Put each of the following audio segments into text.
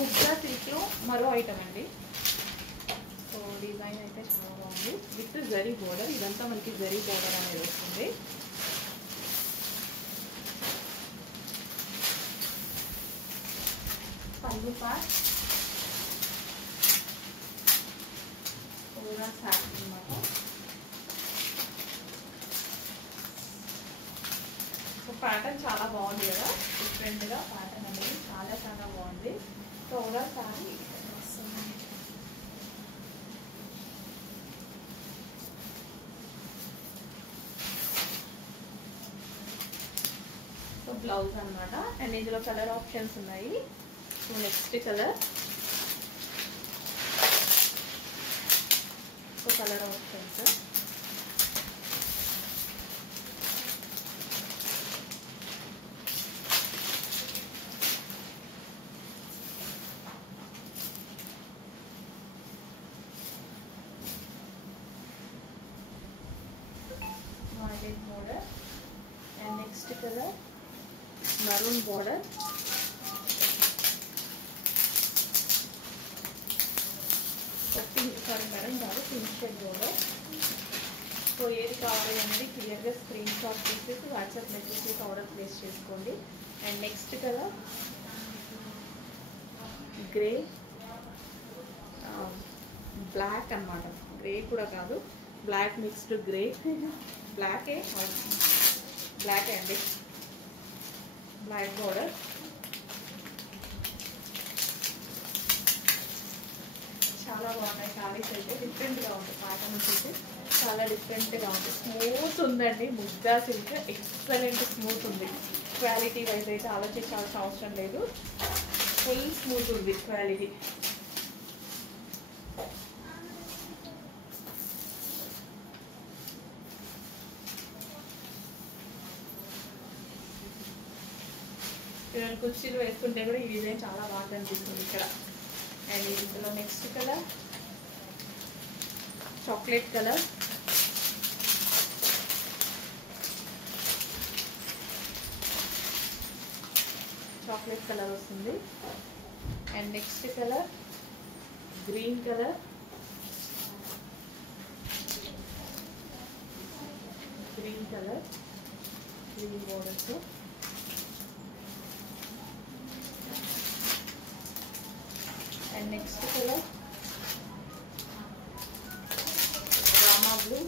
ముగ్గా సిల్క్లో మరో ఐటమ్ అండి. సో డిజైన్ అయితే చాలా బాగుంది విత్ జరీ బోర్డర్. ఇదంతా మనకి జరీ బోర్డర్ అనేది వస్తుంది. పళ్ళు పార్ట్ పూరా శారీ అన్నమాట. సో ప్యాటర్న్ చాలా బాగుంది కదా, డిఫరెంట్గా ప్యాటర్న్ అనేది చాలా చాలా బాగుంది. సో పూరా శారీ వస్తుంది. సో బ్లౌజ్ అన్నమాట. అండ్ ఇందులో కలర్ ఆప్షన్స్ ఉన్నాయి. So next colour, so colour options violet border. And next colour maroon border. Sorry madam కాదు, పింక్ షేడ్ బోర్డర్. సో ఏది కావాలి అనేది క్లియర్గా స్క్రీన్ షాట్ తీసేసి వాట్సాప్ మెసేజ్ చేసి ఆర్డర్ ప్లేస్ చేసుకోండి. And next colour grey, black అన్నమాట. గ్రే కూడా కాదు, బ్లాక్ మిక్స్డ్ గ్రే. బ్లాకే అండి, బ్లాక్ బోర్డర్. చాలా బాగున్నాయి శారీస్ అయితే, డిఫరెంట్గా ఉంది. ప్యాటర్న్ వచ్చేసి చాలా డిఫరెంట్గా ఉంది. స్మూత్ ఉందండి, ముగ్గా సిల్క్ ఎక్సలెంట్ స్మూత్ ఉంది. క్వాలిటీ వైజ్ అయితే ఆలోచించాల్సిన అవసరం లేదు, ఫుల్ స్మూత్ ఉంది క్వాలిటీ. ఇక్కడ కుర్చీలు వేసుకుంటే కూడా ఈ డిజైన్ చాలా బాగా అనిపిస్తుంది ఇక్కడ. అండ్ ఇందులో next colour chocolate colour. Chocolate colour వస్తుంది. And next colour green colour. Green colour, green borders. And next colour Rama blue.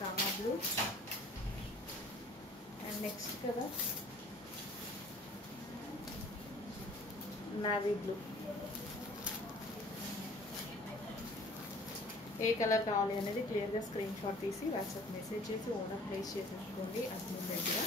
Rama blue. And next colour navy blue. ఏ కలర్ కావాలి అనేది క్లియర్గా స్క్రీన్ షాట్ తీసి వాట్సాప్ మెసేజ్ చేసి order place చేసేసుకోండి admin దగ్గర.